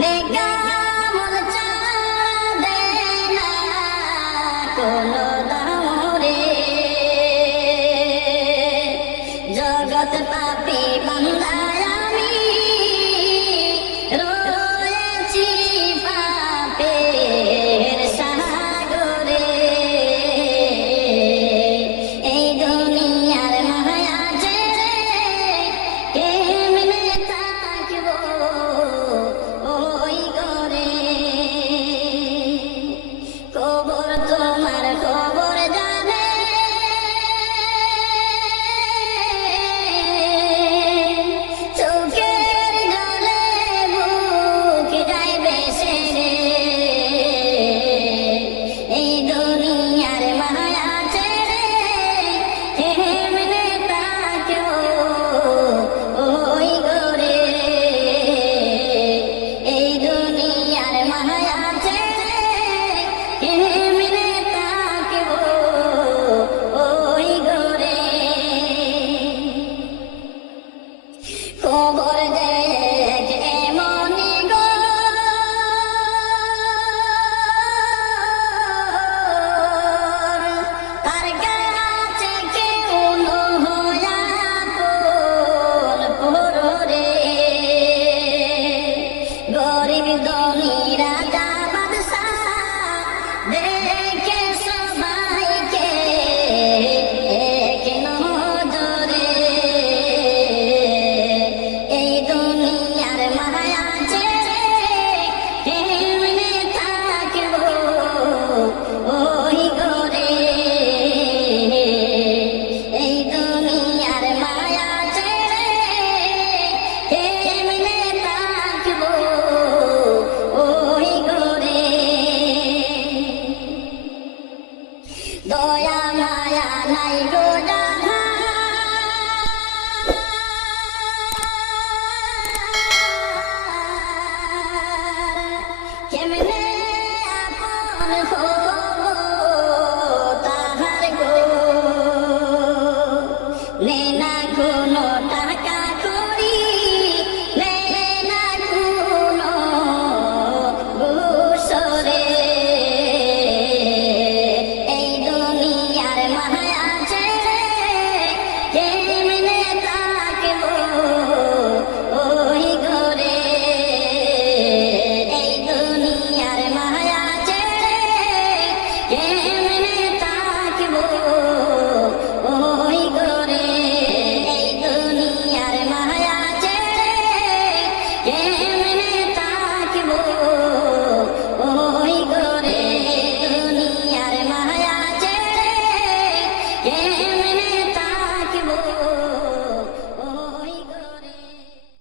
নেকামল চাঁদে না কোনো দামরে জগৎ পাপী বান্দায় আমি রয়েছি পাপের সাগরে এই দুনিয়ার মায়া ছেড়ে কেমনে থাকবো ওই ঘরে কবর তোমার খবর জানে চোখের জলে বুক যায় বেসে রে এই দুনিয়ার মায়া ছেড়ে কেমনে থাকবো ওই ঘরে এই দুনিয়ার মায়া ছেড়ে কেমনে থাকবো ওই ঘরে খবর দেখ এমনি গো তার কাছে কেউ নহয়া কোন পরে গরিব ধনী